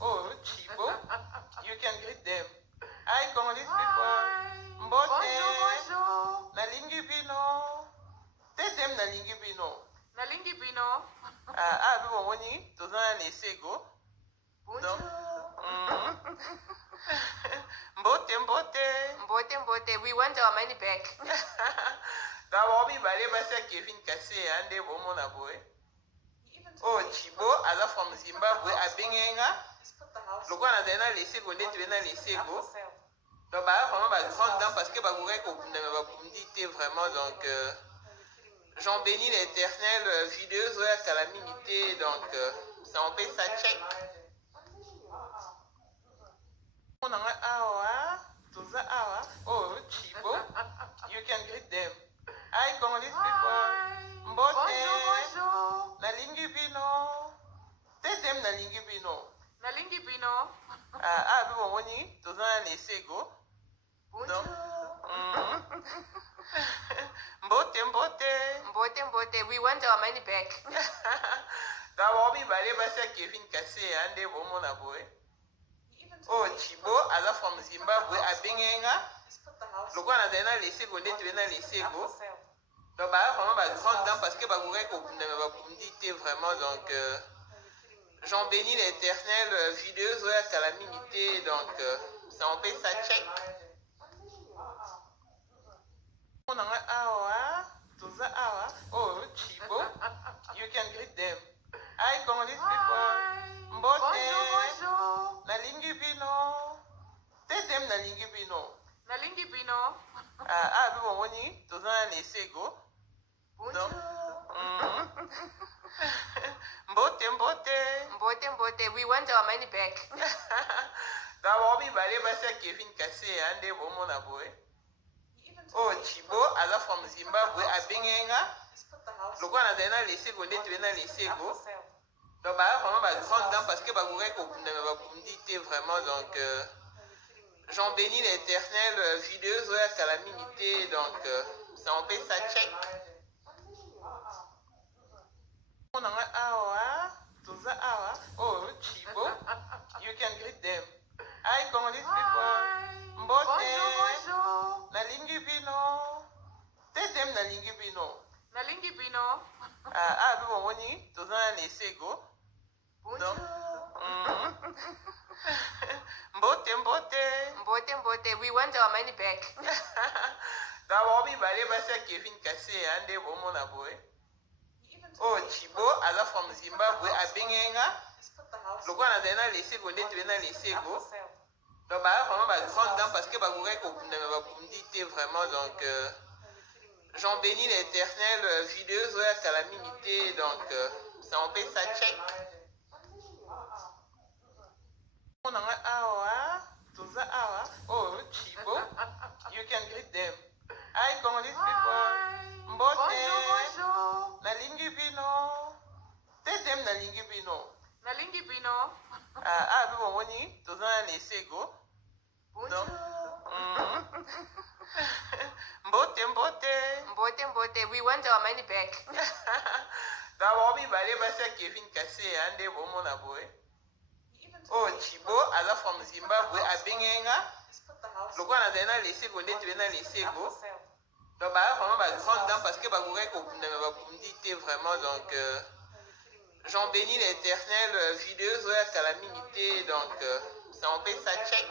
Oh, Chibo. You can greet them. Hi, Congolese people. Hi. Mbote. Bonjour, bonjour. Nalingi bino. Tell them nalingi bino. Nalingi bino. Bibongoni, tozana lesego. Bonjour. Mbote. Mbote, mbote. We want our money back. D'abord, bale basa Kevin Kassé, ande bomona boy. Oh, Chibo, aza from Zimbabwe, abengenga. Lokwa na lesego, nde tuena lesego. Donc, vraiment, grande dame, parce que vraiment, donc, j'en bénis l'éternel, vidéo, zoya calamité, donc, ça on peut ça check. Oh, Chibo, you can greet them. Hi, Congolese people. Mbote. Bonjour, bonjour. Nalingi bino. Tell them nalingi bino. Nalingi bino. Bibongoni, tozana lesego. Bonjour. Mbote. Mbote, mbote. We want our money back. D'abord, bale basa Kevin Kassé, ande bomona boy. Oh, Chibo, aza from Zimbabwe, abengenga. Lokwa na lesego, nde tuena lesego. Donc, vraiment, grande dame, parce que vraiment, donc, j'en bénis l'éternel, vidéo, zoya calamité, donc, ça on peut ça check. Oh, Chibo, you can greet them. Hi, Congolese people. Mbote. Bonjour, bonjour. Nalingi bino. Tell them nalingi bino. Nalingi bino. Bibongoni, tozana lesego. Bonjour. Mbote. Mbote, mbote. We want our money back. D'abord, bale basa Kevin Kassé, ande bomona boy. Oh, Chibo, aza from Zimbabwe, abengenga. Lokwa na lesego, nde tuena lesego. Donc, vraiment, grande dame, parce que vraiment, donc, j'en bénis l'éternel, vidéo, zoya calamité, donc, ça on peut ça check. Oh, Chibo, you can greet them. Hi, Congolese people. Mbote. Bonjour, bonjour. Nalingi bino. Tell them nalingi bino. Nalingi bino. Bibongoni, tozana lesego. Bonjour. Mbote. Mbote, mbote. We want our money back. D'abord, bale basa Kevin Kassé, ande bomona boy. Oh, Chibo, aza from Zimbabwe, abengenga. Lokwa na lesego, nde tuena lesego. Donc, vraiment, grande dame, parce que vraiment, donc, j'en bénis l'éternel, vidéo, zoya calamité, donc, ça on peut ça check. Oh, Chibo, you can greet them. Hi, Congolese people. Mbote. Bonjour, bonjour. Nalingi bino. Tell them nalingi bino. Nalingi bino. Bibongoni, tozana lesego. Bonjour. Mbote. Mbote, mbote. We want our money back. D'abord, bale basa Kevin Kassé, ande bomona boy. Oh, Chibo, aza from Zimbabwe, abengenga. Lokwa na lesego, nde tuena lesego. Donc, vraiment, grande dame, parce que vraiment, donc, j'en bénis l'éternel, vidéo, zoya calamité, donc, ça on peut ça check.